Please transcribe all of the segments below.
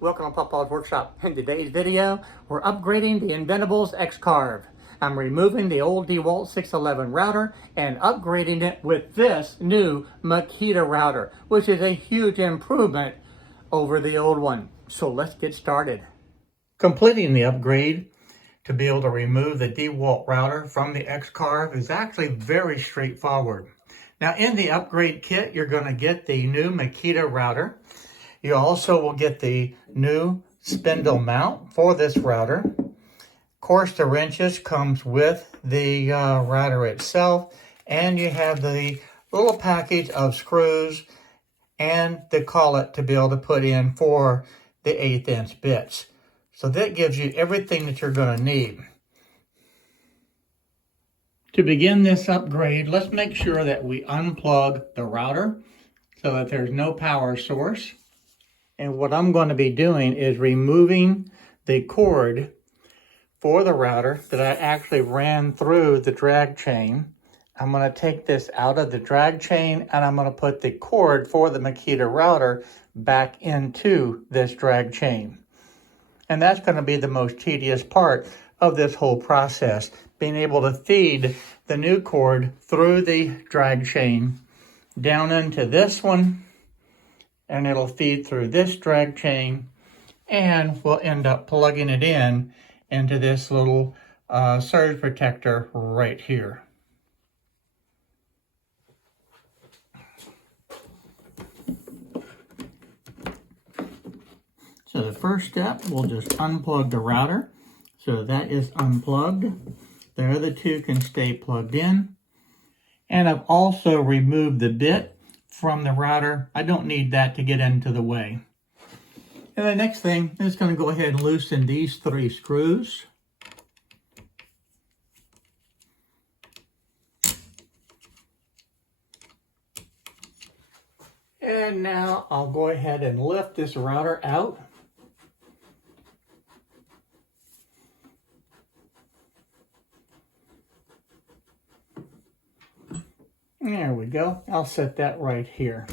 Welcome to Papa's Workshop. In today's video, we're upgrading the Inventables XCarve. I'm removing the old DeWalt 611 router and upgrading it with this new Makita router, which is a huge improvement over the old one. So let's get started. Completing the upgrade to be able to remove the DeWalt router from the XCarve is actually very straightforward. Now in the upgrade kit, you're going to get the new Makita router. You also will get the new spindle mount for this router. Of course, the wrenches comes with the router itself, and you have the little package of screws and the collet to be able to put in for the 1/8 inch bits. So that gives you everything that you're going to need. To begin this upgrade, let's make sure that we unplug the router so that there's no power source. And what I'm going to be doing is removing the cord for the router that I actually ran through the drag chain. I'm going to take this out of the drag chain and I'm going to put the cord for the Makita router back into this drag chain. And that's going to be the most tedious part of this whole process, being able to feed the new cord through the drag chain down into this one, and it'll feed through this drag chain, and we'll end up plugging it in into this little surge protector right here. So the first step, we'll just unplug the router. So that is unplugged. The other two can stay plugged in. And I've also removed the bit from the router. I don't need that to get into the way. And the next thing is going to go ahead and loosen these 3 screws. And now I'll go ahead and lift this router out. There we go. I'll set that right here.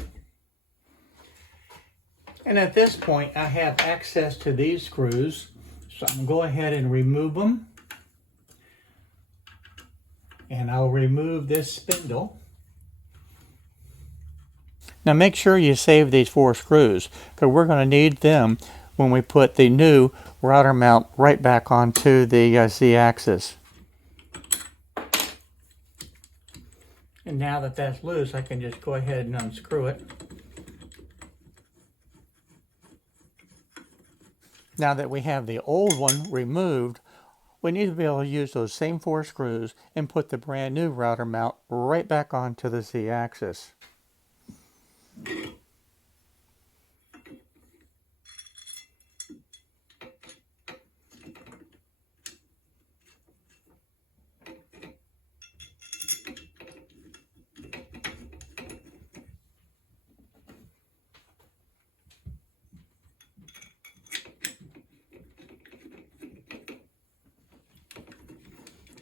And at this point, I have access to these screws, so I'm going to go ahead and remove them. And I'll remove this spindle. Now make sure you save these 4 screws, because we're going to need them when we put the new router mount right back onto the Z-axis. And now that that's loose, I can just go ahead and unscrew it. Now that we have the old one removed, we need to be able to use those same 4 screws and put the brand new router mount right back onto the Z-axis.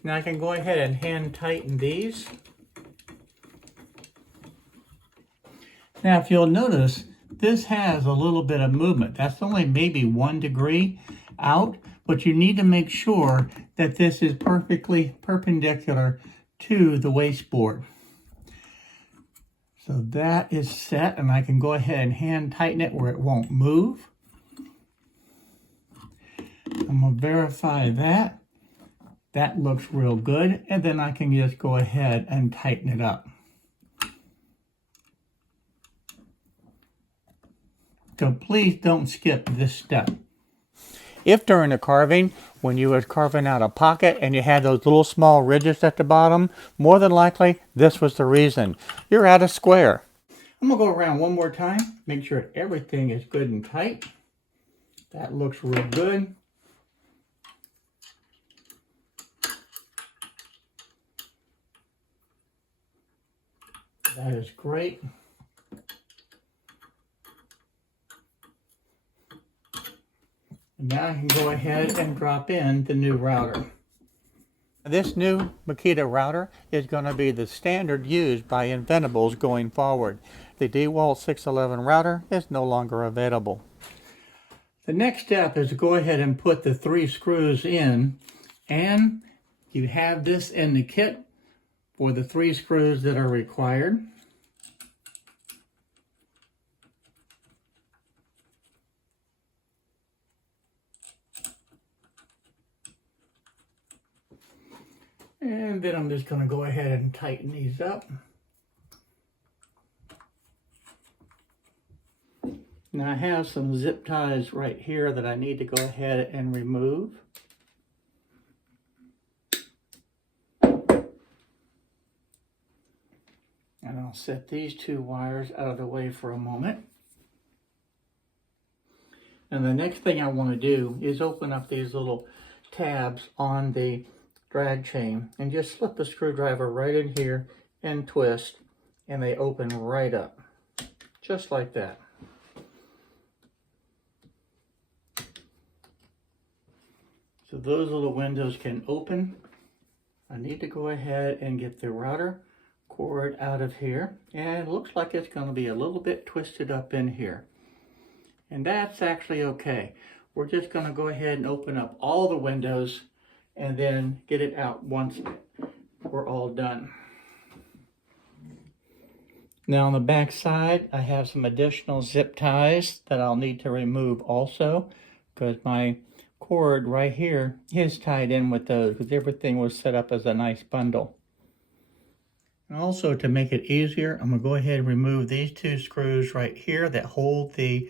Now I can go ahead and hand tighten these. Now if you'll notice, this has a little bit of movement. That's only maybe 1 degree out, but you need to make sure that this is perfectly perpendicular to the wasteboard. So that is set, and I can go ahead and hand tighten it where it won't move. I'm going to verify that. That looks real good, and then I can just go ahead and tighten it up. So please don't skip this step. If during the carving, when you were carving out a pocket and you had those little small ridges at the bottom, more than likely this was the reason. You're at a square. I'm going to go around one more time, make sure everything is good and tight. That looks real good. That is great. And now I can go ahead and drop in the new router. This new Makita router is going to be the standard used by Inventables going forward. The DeWalt 611 router is no longer available. The next step is to go ahead and put the 3 screws in, and you have this in the kit for the 3 screws that are required. And then I'm just going to go ahead and tighten these up. Now I have some zip ties right here that I need to go ahead and remove. And I'll set these 2 wires out of the way for a moment. And the next thing I want to do is open up these little tabs on the drag chain and just slip the screwdriver right in here and twist, and they open right up, just like that. So those little windows can open. I need to go ahead and get the router cord out of here, and it looks like it's going to be a little bit twisted up in here, and that's actually okay. We're just going to go ahead and open up all the windows and then get it out once we're all done. Now on the back side, I have some additional zip ties that I'll need to remove also, because my cord right here is tied in with those, because everything was set up as a nice bundle. And also, to make it easier, I'm going to go ahead and remove these 2 screws right here that hold the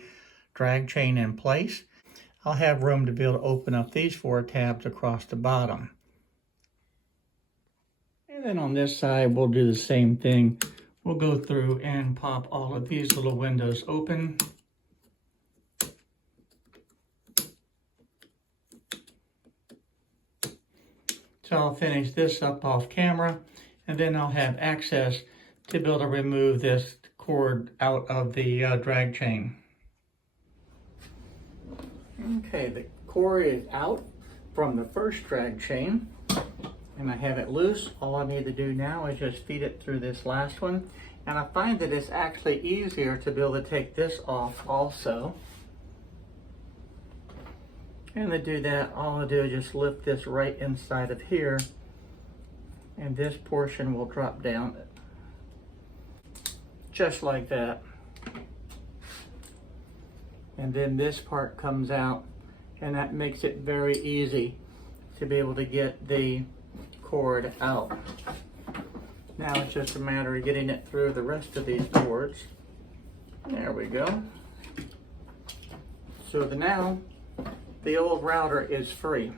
drag chain in place. I'll have room to be able to open up these 4 tabs across the bottom. And then on this side, we'll do the same thing. We'll go through and pop all of these little windows open. So I'll finish this up off camera, and then I'll have access to be able to remove this cord out of the drag chain. Okay, the cord is out from the first drag chain, and I have it loose. All I need to do now is just feed it through this last one, and I find that it's actually easier to be able to take this off also. And to do that, all I do is just lift this right inside of here, and this portion will drop down just like that. And then this part comes out, and that makes it very easy to be able to get the cord out. Now it's just a matter of getting it through the rest of these cords. There we go. So now the old router is free.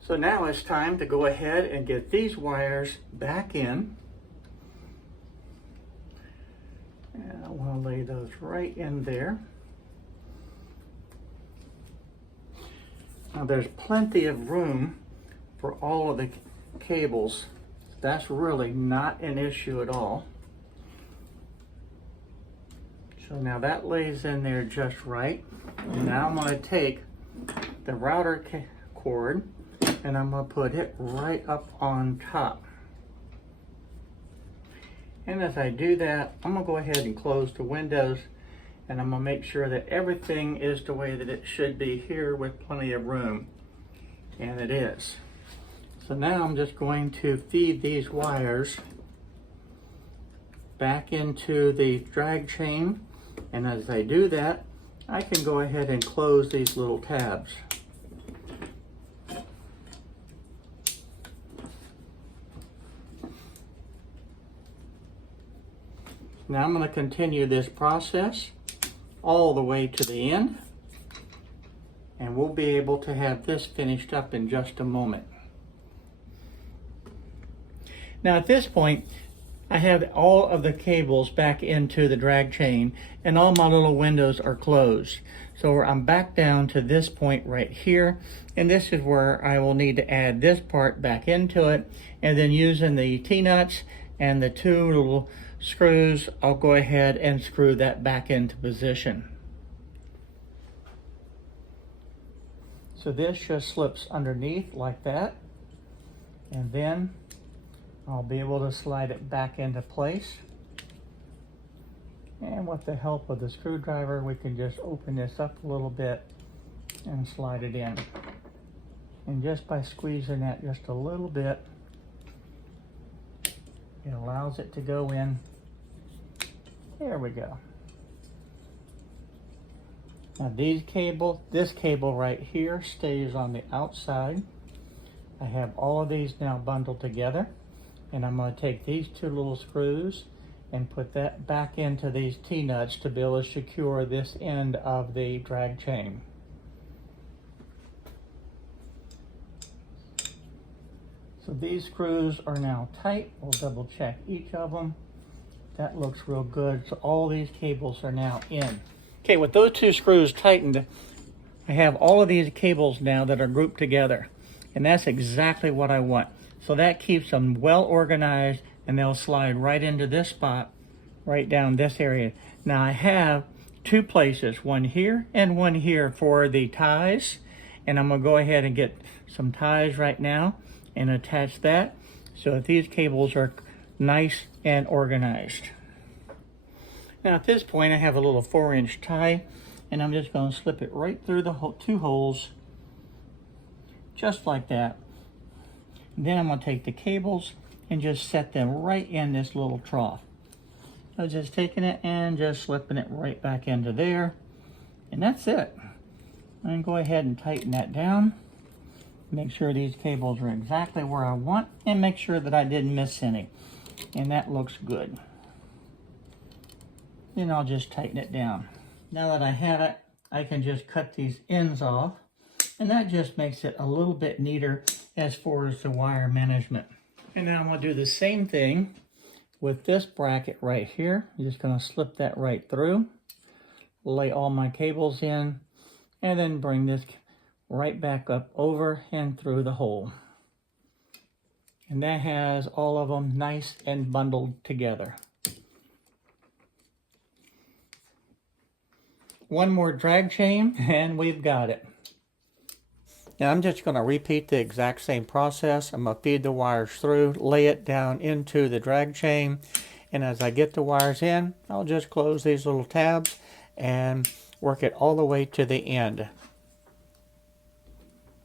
So now it's time to go ahead and get these wires back in. And I want to lay those right in there. Now there's plenty of room for all of the cables. That's really not an issue at all. So now that lays in there just right. And now I'm going to take the router cord and I'm going to put it right up on top. And as I do that, I'm going to go ahead and close the windows, and I'm going to make sure that everything is the way that it should be here with plenty of room. And it is. So now I'm just going to feed these wires back into the drag chain, and as I do that, I can go ahead and close these little tabs. Now I'm going to continue this process all the way to the end, and we'll be able to have this finished up in just a moment. Now at this point, I have all of the cables back into the drag chain, and all my little windows are closed. So I'm back down to this point right here, and this is where I will need to add this part back into it, and then using the T-nuts and the 2 little screws, I'll go ahead and screw that back into position. So this just slips underneath like that, and then I'll be able to slide it back into place. And with the help of the screwdriver, we can just open this up a little bit and slide it in. And just by squeezing that just a little bit, it allows it to go in. There we go. Now this cable right here stays on the outside. I have all of these now bundled together, and I'm going to take these two little screws and put that back into these T-nuts to be able to secure this end of the drag chain. So these screws are now tight. We'll double check each of them. That looks real good. So all these cables are now in. Okay, with those two screws tightened, I have all of these cables now that are grouped together. And that's exactly what I want. So that keeps them well organized, and they'll slide right into this spot, right down this area. Now I have two places, one here and one here for the ties. And I'm gonna go ahead and get some ties right now and attach that so that these cables are nice and organized. Now at this point I have a little 4-inch tie, and I'm just going to slip it right through the two holes, just like that. And then I'm going to take the cables and just set them right in this little trough. So just taking it and just slipping it right back into there, and that's it. And go ahead and tighten that down. Make sure these cables are exactly where I want, and make sure that I didn't miss any. And that looks good. Then I'll just tighten it down. Now that I have it, I can just cut these ends off, and that just makes it a little bit neater as far as the wire management. And now I'm going to do the same thing with this bracket right here. I'm just going to slip that right through, lay all my cables in, and then bring this right back up over and through the hole. And that has all of them nice and bundled together. One more drag chain and we've got it. Now I'm just going to repeat the exact same process. I'm going to feed the wires through, lay it down into the drag chain, and as I get the wires in, I'll just close these little tabs and work it all the way to the end.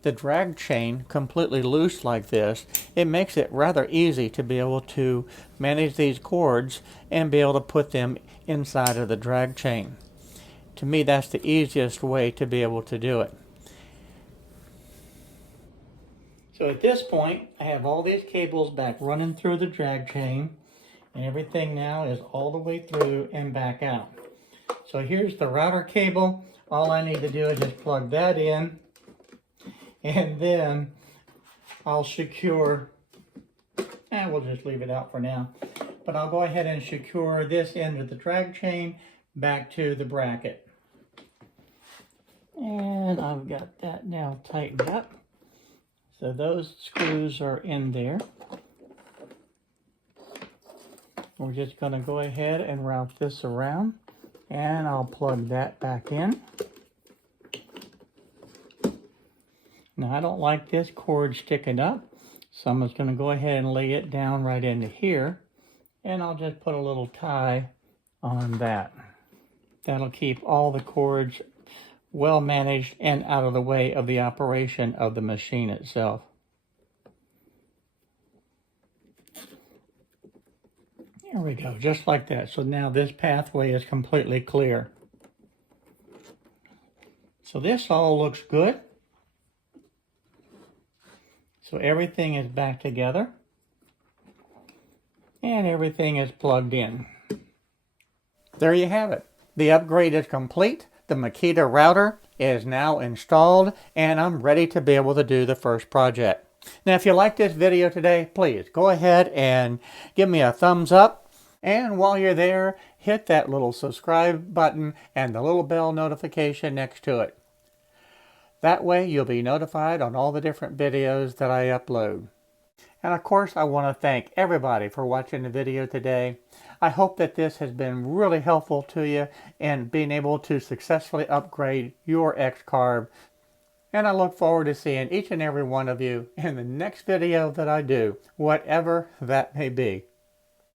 The drag chain completely loose like this, it makes it rather easy to be able to manage these cords and be able to put them inside of the drag chain. To me, that's the easiest way to be able to do it. So at this point, I have all these cables back running through the drag chain, and everything now is all the way through and back out. So here's the router cable. All I need to do is just plug that in, and then I'll secure, and we'll just leave it out for now, but I'll go ahead and secure this end of the drag chain back to the bracket. And I've got that now tightened up. So those screws are in there. We're just going to go ahead and route this around, and I'll plug that back in. Now I don't like this cord sticking up, so I'm just going to go ahead and lay it down right into here, and I'll just put a little tie on that. That'll keep all the cords well managed and out of the way of the operation of the machine itself. There we go, just like that. So now this pathway is completely clear. So this all looks good. So everything is back together and everything is plugged in. There you have it. The upgrade is complete. The Makita router is now installed, and I'm ready to be able to do the first project. Now, if you like this video today, please go ahead and give me a thumbs up. And while you're there, hit that little subscribe button and the little bell notification next to it. That way, you'll be notified on all the different videos that I upload. And of course, I want to thank everybody for watching the video today. I hope that this has been really helpful to you in being able to successfully upgrade your XCarve. And I look forward to seeing each and every one of you in the next video that I do, whatever that may be.